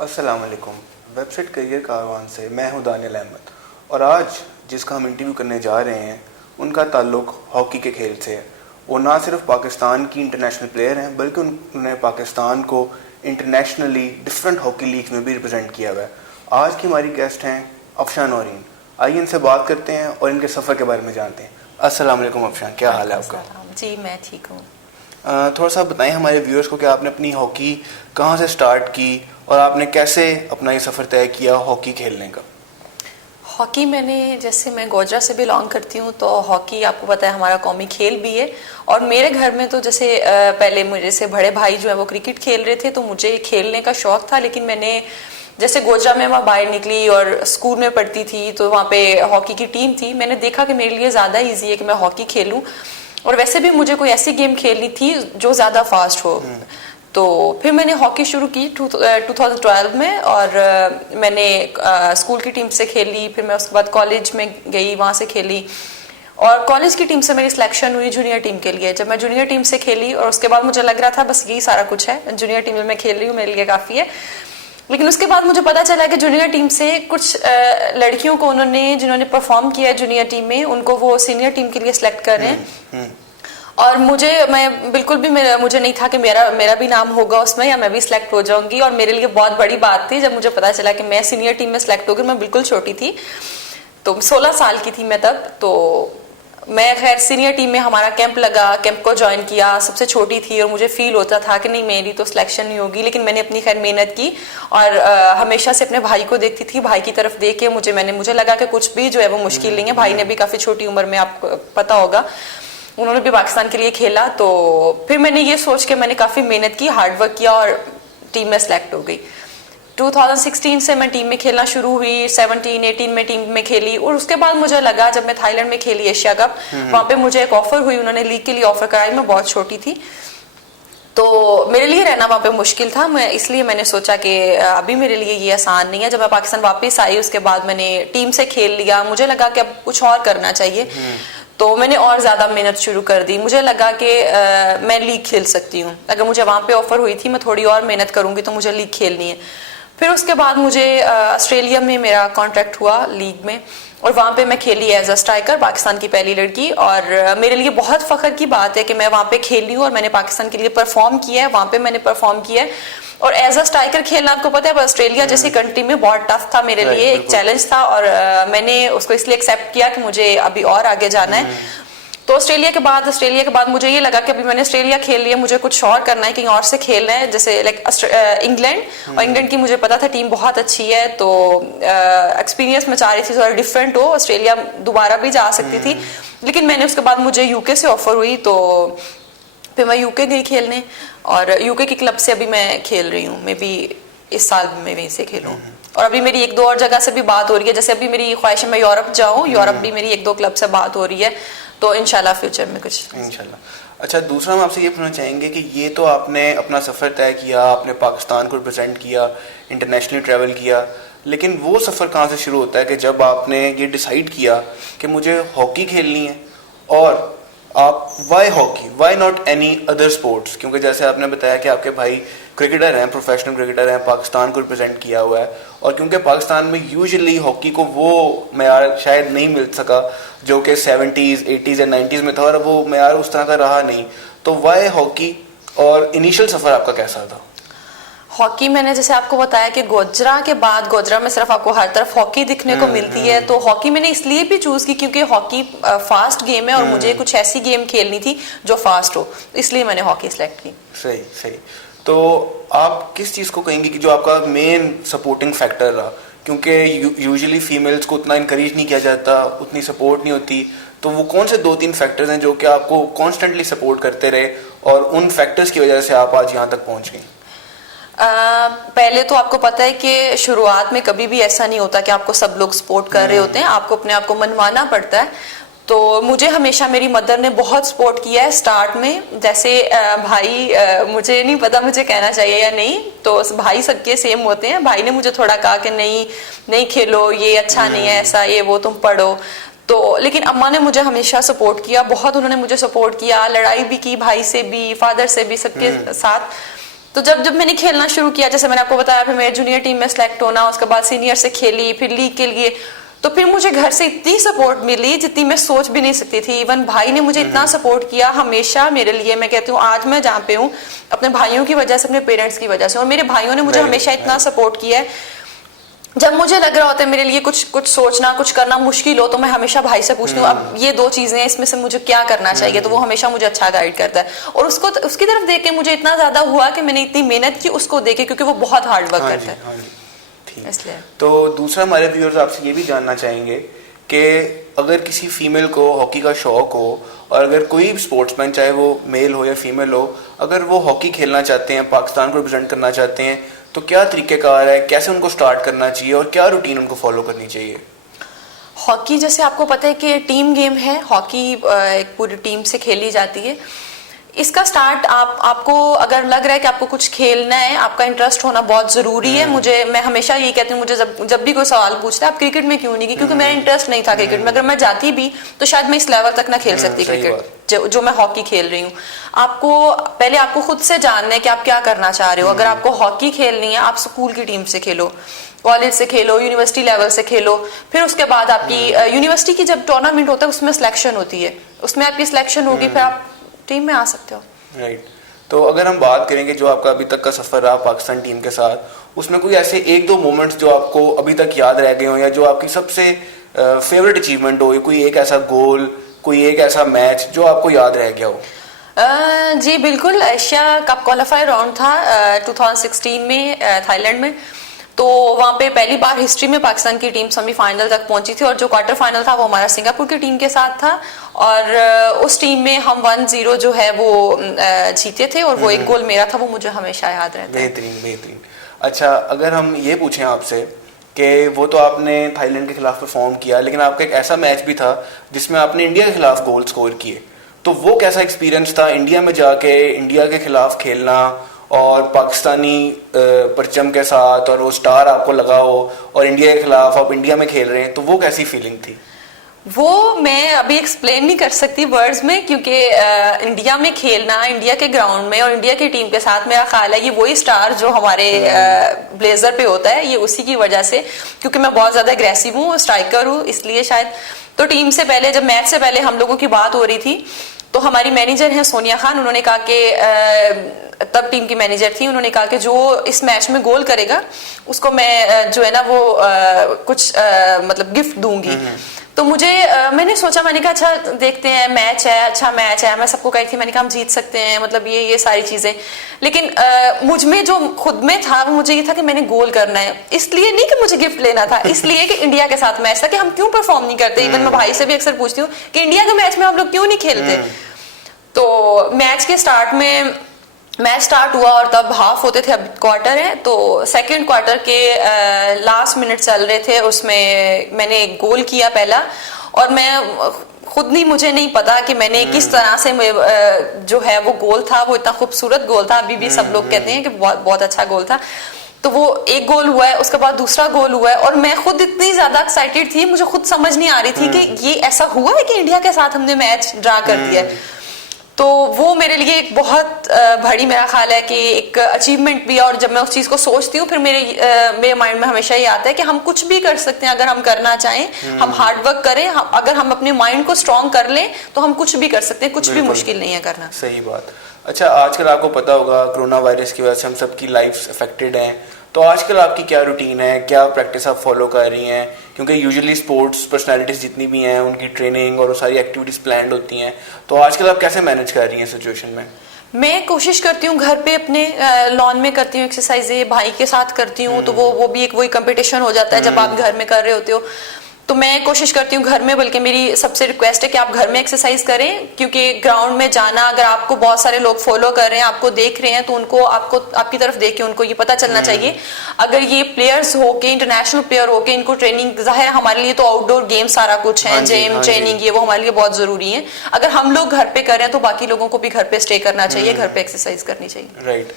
अस्सलाम वालेकुम। Website career Karwan से मैं हूं दानियल अहमद और आज जिसका हम इंटरव्यू करने जा रहे हैं उनका ताल्लुक़ हॉकी के खेल से है। वो ना सिर्फ पाकिस्तान की इंटरनेशनल प्लेयर हैं बल्कि उन्होंने पाकिस्तान को इंटरनेशनली डिफरेंट हॉकी लीग में भी रिप्रेजेंट किया हुआ है। आज की हमारी गेस्ट हैं अफशान नौरीन। आइए इनसे बात करते हैं और इनके सफ़र के बारे में जानते हैं। अस्सलाम वालेकुम अफशान, क्या हाल है आपका? जी मैं ठीक हूँ। थोड़ा सा बताएं हमारे व्यूअर्स को कि आपने अपनी हॉकी कहाँ से स्टार्ट की और आपने कैसे अपना ये सफ़र तय किया हॉकी खेलने का? हॉकी मैं गोजरा से बिलोंग करती हूँ, तो हॉकी आपको पता है हमारा कौमी खेल भी है। और मेरे घर में तो जैसे पहले मुझे से बड़े भाई जो है वो क्रिकेट खेल रहे थे, तो मुझे खेलने का शौक था। लेकिन मैंने जैसे गोजरा में वहाँ बाहर निकली और स्कूल में पढ़ती थी तो वहाँ पे हॉकी की टीम थी। मैंने देखा कि मेरे लिए ज़्यादा ईजी है कि मैं हॉकी खेलूँ, और वैसे भी मुझे कोई ऐसी गेम खेलनी थी जो ज़्यादा फास्ट हो। तो फिर मैंने हॉकी शुरू की 2012 में, और मैंने स्कूल की टीम से खेली। फिर मैं उसके बाद कॉलेज में गई, वहाँ से खेली, और कॉलेज की टीम से मेरी सिलेक्शन हुई जूनियर टीम के लिए। जब मैं जूनियर टीम से खेली और उसके बाद मुझे लग रहा था बस यही सारा कुछ है, जूनियर टीम में मैं खेल रही हूँ, मेरे लिए काफ़ी है। लेकिन उसके बाद मुझे पता चला कि जूनियर टीम से कुछ लड़कियों को जिन्होंने परफॉर्म किया है जूनियर टीम में, उनको वो सीनियर टीम के लिए सिलेक्ट कर रहे हैं। और मैं बिल्कुल भी मुझे नहीं था कि मेरा भी नाम होगा उसमें या मैं भी सिलेक्ट हो जाऊंगी। और मेरे लिए बहुत बड़ी बात थी जब मुझे पता चला कि मैं सीनियर टीम में सिलेक्ट हो गई। मैं बिल्कुल छोटी थी, तो 16 साल की थी मैं तब। तो मैं खैर सीनियर टीम में हमारा कैंप लगा, कैंप को ज्वाइन किया। सबसे छोटी थी और मुझे फील होता था कि नहीं मेरी तो सिलेक्शन नहीं होगी, लेकिन मैंने अपनी खैर मेहनत की और हमेशा से अपने भाई को देखती थी। भाई की तरफ देख के मुझे लगा कि कुछ भी जो है वो मुश्किल नहीं है। भाई ने भी काफ़ी छोटी उम्र में, आपको पता होगा, उन्होंने भी पाकिस्तान के लिए खेला। तो फिर मैंने ये सोच के मैंने काफ़ी मेहनत की, हार्डवर्क किया और टीम में सेलेक्ट हो गई। 2016 से मैं टीम में खेलना शुरू हुई, 17-18 में टीम में खेली। और उसके बाद मुझे लगा, जब मैं थाईलैंड में खेली एशिया कप, वहाँ पे मुझे एक ऑफर हुई, उन्होंने लीग के लिए ऑफर कराई। मैं बहुत छोटी थी, तो मेरे लिए रहना वहाँ पे मुश्किल था। इसलिए मैंने सोचा कि अभी मेरे लिए ये आसान नहीं है। जब मैं पाकिस्तान वापस आई उसके बाद मैंने टीम से खेल लिया, मुझे लगा कि अब कुछ और करना चाहिए। तो मैंने और ज़्यादा मेहनत शुरू कर दी। मुझे लगा कि मैं लीग खेल सकती हूँ, अगर मुझे वहाँ पे ऑफर हुई थी मैं थोड़ी और मेहनत करूँगी तो मुझे लीग खेलनी है। फिर उसके बाद मुझे ऑस्ट्रेलिया में मेरा कॉन्ट्रैक्ट हुआ लीग में, और वहाँ पे मैं खेली एज अ स्ट्राइकर, पाकिस्तान की पहली लड़की। और मेरे लिए बहुत फ़ख्र की बात है कि मैं वहाँ पे खेली हूँ और मैंने पाकिस्तान के लिए परफॉर्म किया है। वहाँ पे मैंने परफॉर्म किया है, और एज अ स्ट्राइकर खेलना, आपको पता है ऑस्ट्रेलिया जैसी कंट्री में बहुत टफ था मेरे लिए, एक चैलेंज था। और मैंने उसको इसलिए एक्सेप्ट किया कि मुझे अभी और आगे जाना है। तो ऑस्ट्रेलिया के बाद मुझे ये लगा कि अभी मैंने ऑस्ट्रेलिया खेल लिया, मुझे कुछ और करना है, कहीं और से खेलना है, जैसे लाइक इंग्लैंड। और इंग्लैंड की मुझे पता था टीम बहुत अच्छी है, तो एक्सपीरियंस मैं चाह रही थी थोड़ा डिफरेंट हो। ऑस्ट्रेलिया दोबारा भी जा सकती थी, लेकिन मैंने उसके बाद मुझे यूके से ऑफर हुई, तो फिर मैं यूके गई खेलने, और यूके की क्लब से अभी मैं खेल रही हूँ। मैं भी इस साल में वहीं से खेलूँ। और अभी मेरी 1-2 और जगह से भी बात हो रही है, जैसे अभी मेरी ख्वाहिश है मैं यूरोप जाऊँ, यूरोप भी मेरी 1-2 क्लब से बात हो रही है, तो इंशाल्लाह फ्यूचर में कुछ इंशाल्लाह। अच्छा, दूसरा हम आपसे ये पूछना चाहेंगे कि ये तो आपने अपना सफ़र तय किया, आपने पाकिस्तान को रिप्रेजेंट किया, इंटरनेशनली ट्रैवल किया, लेकिन वो सफ़र कहाँ से शुरू होता है कि जब आपने ये डिसाइड किया कि मुझे हॉकी खेलनी है, और आप why hockey, why not any other sports? क्योंकि जैसे आपने बताया कि आपके भाई क्रिकेटर हैं, प्रोफेशनल क्रिकेटर हैं, पाकिस्तान को रिप्रेजेंट किया हुआ है, और क्योंकि पाकिस्तान में यूजुअली हॉकी को वो मयार शायद नहीं मिल सका जो कि 70s, 80s या 90s में था, और वो मयार उस तरह का रहा नहीं, तो वाई हॉकी और इनिशियल सफ़र आपका कैसा था? हॉकी मैंने जैसे आपको बताया कि गोजरा में सिर्फ आपको हर तरफ हॉकी दिखने को मिलती है, तो हॉकी मैंने इसलिए भी चूज की क्योंकि हॉकी फास्ट गेम है और मुझे कुछ ऐसी गेम खेलनी थी जो फास्ट हो, इसलिए मैंने हॉकी सिलेक्ट की। सही। तो आप किस चीज़ को कहेंगे कि जो आपका मेन सपोर्टिंग फैक्टर रहा? क्योंकि यूजुअली फीमेल्स को उतना इनकरेज नहीं किया जाता, उतनी सपोर्ट नहीं होती, तो वो कौन से 2-3 फैक्टर्स हैं जो कि आपको कॉन्स्टेंटली सपोर्ट करते रहे और उन फैक्टर्स की वजह से आप आज यहाँ तक पहुँच गए? पहले तो आपको पता है कि शुरुआत में कभी भी ऐसा नहीं होता कि आपको सब लोग सपोर्ट कर रहे होते हैं, आपको अपने आप को मनवाना पड़ता है। तो मुझे हमेशा मेरी मदर ने बहुत सपोर्ट किया है स्टार्ट में। जैसे भाई, मुझे नहीं पता मुझे कहना चाहिए या नहीं, तो भाई सबके सेम होते हैं। भाई ने मुझे थोड़ा कहा कि नहीं खेलो, ये अच्छा नहीं है, ऐसा ये वो, तुम पढ़ो। तो लेकिन अम्मा ने मुझे हमेशा सपोर्ट किया, बहुत उन्होंने मुझे सपोर्ट किया, लड़ाई भी की भाई से भी, फादर से भी, सबके साथ। तो जब जब मैंने खेलना शुरू किया, जैसे मैंने आपको बताया, फिर मेरे जूनियर टीम में सेलेक्ट होना, उसके बाद सीनियर से खेली, फिर लीग के लिए, तो फिर मुझे घर से इतनी सपोर्ट मिली जितनी मैं सोच भी नहीं सकती थी। इवन भाई ने मुझे इतना सपोर्ट किया हमेशा मेरे लिए। मैं कहती हूँ आज मैं जहाँ पे हूँ अपने भाइयों की वजह से, अपने पेरेंट्स की वजह से, और मेरे भाइयों ने मुझे हमेशा इतना सपोर्ट किया है। जब मुझे लग रहा होता है मेरे लिए कुछ सोचना, कुछ करना मुश्किल हो, तो मैं हमेशा भाई से पूछती हूँ अब ये 2 चीजें हैं, इसमें से मुझे क्या करना चाहिए, तो वो हमेशा मुझे अच्छा गाइड करता है। और उसकी तरफ देख के मुझे इतना ज्यादा हुआ कि मैंने इतनी मेहनत की उसको देखे, क्योंकि वो बहुत हार्ड वर्क करता है। ठीक। इसलिए तो दूसरा, हमारे व्यूअर्स आपसे ये भी जानना चाहेंगे कि अगर किसी फीमेल को हॉकी का शौक हो, और अगर कोई स्पोर्ट्समैन, चाहे वो मेल हो या फीमेल हो, अगर वो हॉकी खेलना चाहते हैं, पाकिस्तान को रिप्रेजेंट करना चाहते हैं, तो क्या तरीक़ेकार है, कैसे उनको स्टार्ट करना चाहिए और क्या रूटीन उनको फॉलो करनी चाहिए? हॉकी, जैसे आपको पता है कि टीम गेम है, हॉकी एक पूरी टीम से खेली जाती है। इसका स्टार्ट आपको अगर लग रहा है कि आपको कुछ खेलना है, आपका इंटरेस्ट होना बहुत जरूरी है। मैं हमेशा ये कहती हूँ, मुझे जब भी कोई सवाल पूछता है आप क्रिकेट में क्यों नहीं की, क्योंकि मेरा इंटरेस्ट नहीं था क्रिकेट में। अगर मैं जाती भी तो शायद मैं इस लेवल तक ना खेल सकती क्रिकेट जो मैं हॉकी खेल रही हूँ। पहले आपको खुद से जानना है कि आप क्या करना चाह रहे हो। अगर आपको हॉकी खेलनी है, आप स्कूल की टीम से खेलो, कॉलेज से खेलो, यूनिवर्सिटी लेवल से खेलो। फिर उसके बाद आपकी यूनिवर्सिटी की जब टूर्नामेंट होता है उसमें सिलेक्शन होती है, उसमें आपकी सिलेक्शन होगी, फिर आप टीम में आ सकते हो। राइट। तो अगर हम बात करेंगे जो आपका अभी तक का सफर रहा पाकिस्तान टीम के साथ, उसमें कोई ऐसे 1-2 मोमेंट्स जो आपको अभी तक याद रह गए हो, या जो आपकी सबसे फेवरेट अचीवमेंट हो, कोई एक ऐसा गोल, कोई एक ऐसा मैच जो आपको याद रह गया हो? जी बिल्कुल। एशिया कप क्वालिफायर राउंड था 2016 में थाईलैंड में। तो वहाँ पे पहली बार हिस्ट्री में पाकिस्तान की टीम सेमीफाइनल तक पहुंची थी, और जो क्वार्टर फाइनल था वो हमारा सिंगापुर की टीम के साथ था, और उस टीम में हम 1-0 जो है वो जीते थे, और वो एक गोल मेरा था, वो मुझे हमेशा याद रहता है। बेहतरीन। अच्छा, अगर हम ये पूछें आपसे कि वो तो आपने थाईलैंड के खिलाफ परफॉर्म किया, लेकिन आपका एक ऐसा मैच भी था जिसमें आपने इंडिया के खिलाफ गोल स्कोर किए, तो वो कैसा एक्सपीरियंस था इंडिया में जाके इंडिया के खिलाफ खेलना, और पाकिस्तानी परचम के साथ, और वो स्टार आपको लगा हो, और इंडिया के खिलाफ आप इंडिया में खेल रहे हैं, तो वो कैसी फीलिंग थी? वो मैं अभी एक्सप्लेन नहीं कर सकती वर्ड्स में, क्योंकि इंडिया में खेलना, इंडिया के ग्राउंड में और इंडिया की टीम के साथ, मेरा ख्याल है ये वही स्टार जो हमारे ब्लेजर पे होता है, ये उसी की वजह से, क्योंकि मैं बहुत ज्यादा एग्रेसिव हूँ, स्ट्राइकर हूँ, इसलिए शायद। तो टीम से पहले, जब मैच से पहले हम लोगों की बात हो रही थी, तो हमारी मैनेजर हैं सोनिया खान, उन्होंने कहा कि तब टीम की मैनेजर थी, उन्होंने कहा कि जो इस मैच में गोल करेगा उसको मैं जो है ना वो कुछ मतलब गिफ्ट दूंगी। तो मैंने सोचा, मैंने कहा अच्छा देखते हैं, मैच है, अच्छा मैच है, मैं सबको कही थी, मैंने कहा हम जीत सकते हैं, मतलब ये सारी चीजें। लेकिन मुझ में जो खुद में था वो मुझे ये था कि मैंने गोल करना है, इसलिए नहीं कि मुझे गिफ्ट लेना था, इसलिए कि इंडिया के साथ मैच था, कि हम क्यों परफॉर्म नहीं करते। इवन मैं भाई से भी अक्सर पूछती हूँ कि इंडिया के मैच में हम लोग क्यों नहीं खेलते। तो मैच के स्टार्ट में मैच स्टार्ट हुआ, और तब हाफ होते थे, अब क्वार्टर है, तो सेकंड क्वार्टर के लास्ट मिनट चल रहे थे, उसमें मैंने एक गोल किया पहला, और मैं खुद नहीं, मुझे नहीं पता कि मैंने किस तरह से जो है वो गोल था, वो इतना खूबसूरत गोल था, अभी भी सब लोग कहते हैं कि बहुत अच्छा गोल था। तो वो एक गोल हुआ है, उसके बाद दूसरा गोल हुआ है, और मैं खुद इतनी ज्यादा एक्साइटेड थी, मुझे खुद समझ नहीं आ रही थी कि ये ऐसा हुआ है कि इंडिया के साथ हमने मैच ड्रा कर दिया है। तो वो मेरे लिए एक बहुत बड़ी, मेरा ख्याल है कि एक अचीवमेंट भी है। और जब मैं उस चीज को सोचती हूँ, फिर मेरे माइंड में हमेशा ये आता है कि हम कुछ भी कर सकते हैं अगर हम करना चाहें, हम हार्ड वर्क करें, अगर हम अपने माइंड को स्ट्रांग कर लें तो हम कुछ भी कर सकते हैं, कुछ भी मुश्किल नहीं है करना। सही बात। अच्छा, आजकल आपको पता होगा कोरोना वायरस की वजह से हम सबकी लाइफ अफेक्टेड हैं, तो आजकल आपकी क्या रूटीन है, क्या प्रैक्टिस आप फॉलो कर रही हैं? क्योंकि यूजुअली स्पोर्ट्स पर्सनालिटीज जितनी भी हैं उनकी ट्रेनिंग और वो सारी एक्टिविटीज प्लान्ड होती हैं, तो आजकल आप कैसे मैनेज कर रही हैं सिचुएशन में? मैं कोशिश करती हूँ घर पे अपने लॉन में करती हूँ एक्सरसाइजें, भाई के साथ करती हूँ, तो वो भी एक वही कंपटीशन हो जाता है जब आप घर में कर रहे होते हो। तो मैं कोशिश करती हूँ घर में, बल्कि मेरी सबसे रिक्वेस्ट है कि आप घर में एक्सरसाइज करें, क्योंकि ग्राउंड में जाना, अगर आपको बहुत सारे लोग फॉलो कर रहे हैं, आपको देख रहे हैं, तो उनको आपकी तरफ देख के उनको ये पता चलना चाहिए। अगर ये प्लेयर्स होके, इंटरनेशनल प्लेयर होके, इनको ट्रेनिंग, जाहिर है हमारे लिए तो आउटडोर गेम सारा कुछ है, जिम ट्रेनिंग, ये वो हमारे लिए बहुत जरूरी है। अगर हम लोग घर पे कर रहे हैं तो बाकी लोगों को भी घर पे स्टे करना चाहिए, घर पे एक्सरसाइज करनी चाहिए। राइट।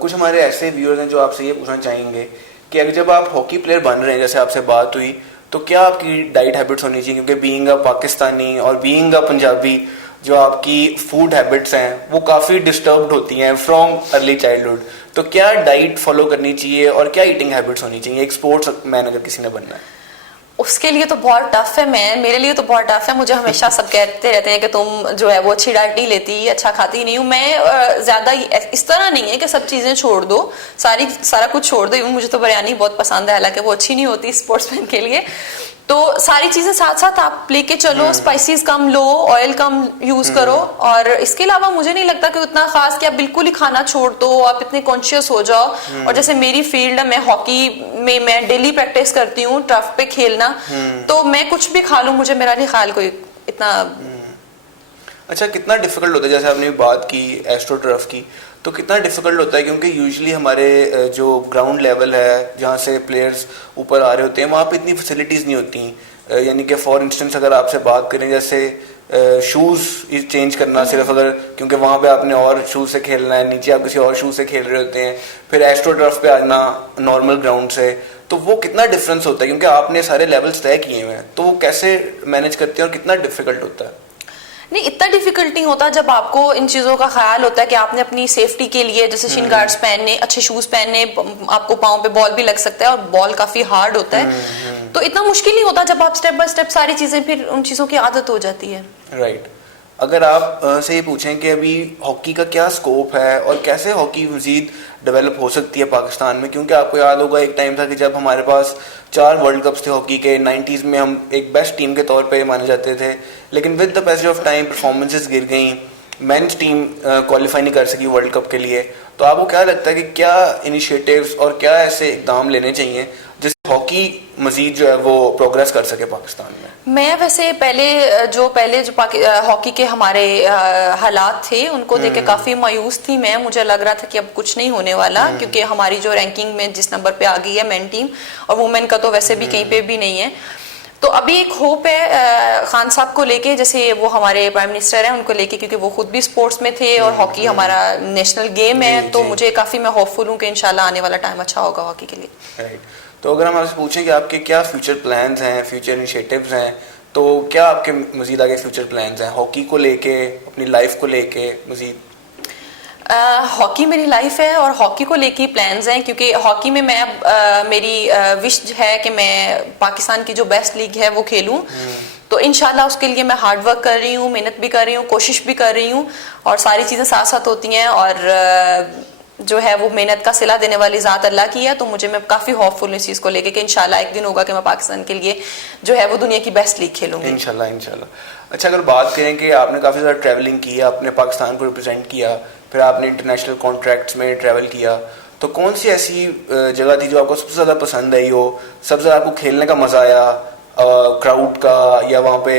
कुछ हमारे ऐसे व्यूअर्स हैं जो आपसे ये पूछना चाहेंगे कि अगर जब आप हॉकी प्लेयर बन रहे हैं, जैसे आपसे बात हुई, तो क्या आपकी डाइट हैबिट्स होनी चाहिए? क्योंकि बीइंग अ पाकिस्तानी और बीइंग अ पंजाबी, जो आपकी फूड हैबिट्स हैं वो काफ़ी डिस्टर्ब्ड होती हैं फ्रॉम अर्ली चाइल्डहुड, तो क्या डाइट फॉलो करनी चाहिए और क्या ईटिंग हैबिट्स होनी चाहिए एक स्पोर्ट्स मैन अगर किसी ने बनना है? उसके लिए तो बहुत टफ है, मेरे लिए तो बहुत टफ है। मुझे हमेशा सब कहते रहते हैं कि तुम जो है वो अच्छी डाइट नहीं लेती, अच्छा खाती नहीं हूँ। मैं ज्यादा इस तरह नहीं है कि सब चीजें छोड़ दो, सारा कुछ छोड़ दो। मुझे तो बिरयानी बहुत पसंद है, हालांकि वो अच्छी नहीं होती स्पोर्ट्समैन के लिए। तो सारी चीजें साथ साथ आप लेके चलो, स्पाइसेस कम लो, ऑयल कम यूज करो। और इसके अलावा मुझे नहीं लगता कि उतना खास कि आप बिल्कुल ही खाना छोड़ दो, आप इतने कॉन्शियस हो जाओ। और जैसे मेरी फील्ड है, मैं हॉकी में मैं डेली प्रैक्टिस करती हूँ, टर्फ पे खेलना, तो मैं कुछ भी खा लूं, मुझे मेरा नहीं ख्याल कोई इतना। अच्छा, कितना डिफिकल्ट होता है, जैसे आपने बात की एस्ट्रो टर्फ की, तो कितना डिफिकल्ट होता है क्योंकि यूजुअली हमारे जो ग्राउंड लेवल है जहाँ से प्लेयर्स ऊपर आ रहे होते हैं वहाँ पे इतनी फैसिलिटीज़ नहीं होती। यानी कि फॉर इंस्टेंस अगर आपसे बात करें जैसे शूज़ चेंज करना सिर्फ, अगर क्योंकि वहाँ पे आपने और शूज़ से खेलना है, नीचे आप किसी और शूज़ से खेल रहे होते हैं, फिर एस्ट्रो टर्फ पे आना नॉर्मल ग्राउंड से, तो वो कितना डिफरेंस होता है क्योंकि आपने सारे लेवल्स तय किए हुए हैं, तो वो कैसे मैनेज करते हैं और कितना डिफिकल्ट होता है? नहीं, इतना डिफिकल्ट नहीं होता जब आपको इन चीजों का ख्याल होता है कि आपने अपनी सेफ्टी के लिए जैसे शिन गार्ड्स पहनने, अच्छे शूज पहनने, आपको पाँव पे बॉल भी लग सकता है और बॉल काफी हार्ड होता है, तो इतना मुश्किल नहीं होता जब आप स्टेप बाय स्टेप सारी चीजें, फिर उन चीजों की आदत हो जाती है। राइट। अगर आप से ये पूछें कि अभी हॉकी का क्या स्कोप है और कैसे हॉकी मजीद डेवलप हो सकती है पाकिस्तान में, क्योंकि आपको याद होगा एक टाइम था कि जब हमारे पास 4 वर्ल्ड कप्स थे हॉकी के, 90s में हम एक बेस्ट टीम के तौर पे माने जाते थे, लेकिन with the passage of time performances गिर गई, मेंस टीम क्वालिफाई नहीं कर सकी वर्ल्ड कप के लिए। तो आपको क्या लगता है कि क्या इनिशिएटिव्स और क्या ऐसे इकदाम लेने चाहिए जिससे हॉकी मजीद जो है वो प्रोग्रेस कर सके पाकिस्तान में? मैं वैसे पहले जो हॉकी के हमारे हालात थे उनको देख के काफी मायूस थी मैं। मुझे लग रहा था कि अब कुछ नहीं होने वाला, क्योंकि हमारी जो रैंकिंग में जिस नंबर पे आ गई है मेन टीम, और वुमेन का तो वैसे भी कहीं पे भी नहीं है। तो अभी एक होप है खान साहब को लेके, जैसे वो हमारे प्राइम मिनिस्टर हैं उनको लेके, क्योंकि वो खुद भी स्पोर्ट्स में थे और हॉकी हमारा नेशनल गेम है, तो मुझे काफी, मैं होपफुल हूँ कि इंशाल्लाह आने वाला टाइम अच्छा होगा हॉकी के लिए। राइट। तो अगर हम आपसे पूछें कि आपके क्या फ्यूचर प्लान्स हैं, फ्यूचर इनिशिएटिव्स हैं, तो क्या आपके मजीद आगे फ्यूचर प्लान्स हैं हॉकी को लेके, अपनी लाइफ को लेके मजीद? हॉकी मेरी लाइफ है और हॉकी को लेके प्लान्स हैं, क्योंकि हॉकी में मैं मेरी विश है कि मैं पाकिस्तान की जो बेस्ट लीग है वो खेलूं। तो इंशाल्लाह उसके लिए मैं हार्ड वर्क कर रही हूँ, मेहनत भी कर रही हूँ, कोशिश भी कर रही हूँ, और सारी चीज़ें साथ साथ होती हैं। और जो है वो मेहनत का सिला देने वाली ज़ात अल्लाह की है, तो मैं काफ़ी होपफुल हूँ इस चीज़ को लेके कि इंशाल्लाह एक दिन होगा कि मैं पाकिस्तान के लिए जो है वो दुनिया की बेस्ट लीग खेलूंगी। इंशाल्लाह इंशाल्लाह। अच्छा, अगर बात करें कि आपने काफ़ी ज़्यादा ट्रैवलिंग की, आपने पाकिस्तान को रिप्रेजेंट किया, फिर आपने इंटरनेशनल कॉन्ट्रैक्ट्स में ट्रैवल किया, तो कौन सी ऐसी जगह थी जो आपको सबसे ज़्यादा पसंद आई हो, सबसे ज़्यादा आपको खेलने का मज़ा आया, क्राउड का या वहाँ पे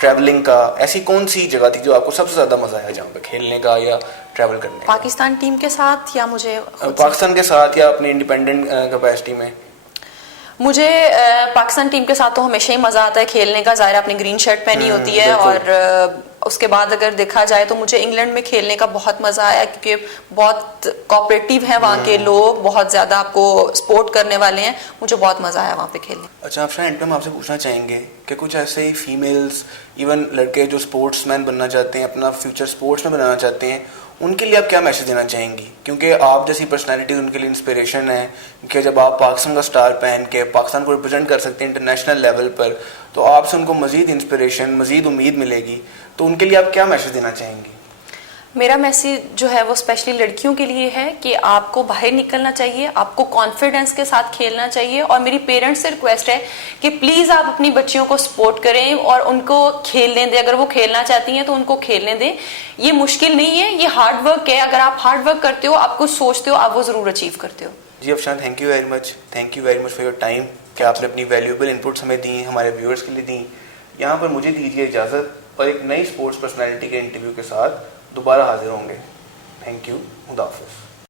ट्रैवलिंग का? ऐसी कौन सी जगह थी जो आपको सबसे ज़्यादा मज़ा आया जहाँ पे खेलने का या ट्रैवल करने का? पाकिस्तान टीम के साथ या मुझे पाकिस्तान के साथ या अपनी इंडिपेंडेंट कैपेसिटी में? मुझे पाकिस्तान टीम के साथ तो हमेशा ही मजा आता है खेलने का, जाहिर अपनी ग्रीन शर्ट पहनी होती है। और उसके बाद अगर देखा जाए तो मुझे इंग्लैंड में खेलने का बहुत मजा आया, क्योंकि बहुत कोऑपरेटिव है वहाँ के लोग, बहुत ज्यादा आपको सपोर्ट करने वाले हैं, मुझे बहुत मजा आया वहाँ पे खेलने। अच्छा, आप एंड पे हम आपसे पूछना चाहेंगे कि कुछ ऐसे ही फीमेल्स, इवन लड़के जो स्पोर्ट्समैन बनना चाहते हैं, अपना फ्यूचर स्पोर्ट्स में बनाना चाहते हैं, उनके लिए आप क्या मैसेज देना चाहेंगी? क्योंकि आप जैसी पर्सनालिटी उनके लिए इंस्पिरेशन है, कि जब आप पाकिस्तान का स्टार पहन के पाकिस्तान को रिप्रेजेंट कर सकते हैं इंटरनेशनल लेवल पर, तो आपसे उनको मजीद इंस्पिरेशन, मजीद उम्मीद मिलेगी। तो उनके लिए आप क्या मैसेज देना चाहेंगी? मेरा मैसेज जो है वो स्पेशली लड़कियों के लिए है कि आपको बाहर निकलना चाहिए, आपको कॉन्फिडेंस के साथ खेलना चाहिए। और मेरी पेरेंट्स से रिक्वेस्ट है कि प्लीज़ आप अपनी बच्चियों को सपोर्ट करें और उनको खेलने दें। अगर वो खेलना चाहती हैं तो उनको खेलने दें। ये मुश्किल नहीं है, ये हार्ड वर्क है। अगर आप हार्ड वर्क करते हो, आप कुछ सोचते हो, आप वो ज़रूर अचीव करते हो। जी Afshan, thank you very much for your time, कि आपने अपनी वैल्यूएबल इनपुट्स हमें दी, हमारे व्यूअर्स के लिए दी। यहाँ पर मुझे दीजिए इजाज़त, और एक नई स्पोर्ट्स पर्सनैलिटी के इंटरव्यू के साथ दोबारा हाजिर होंगे। थैंक यू, खुदा हाफिज़।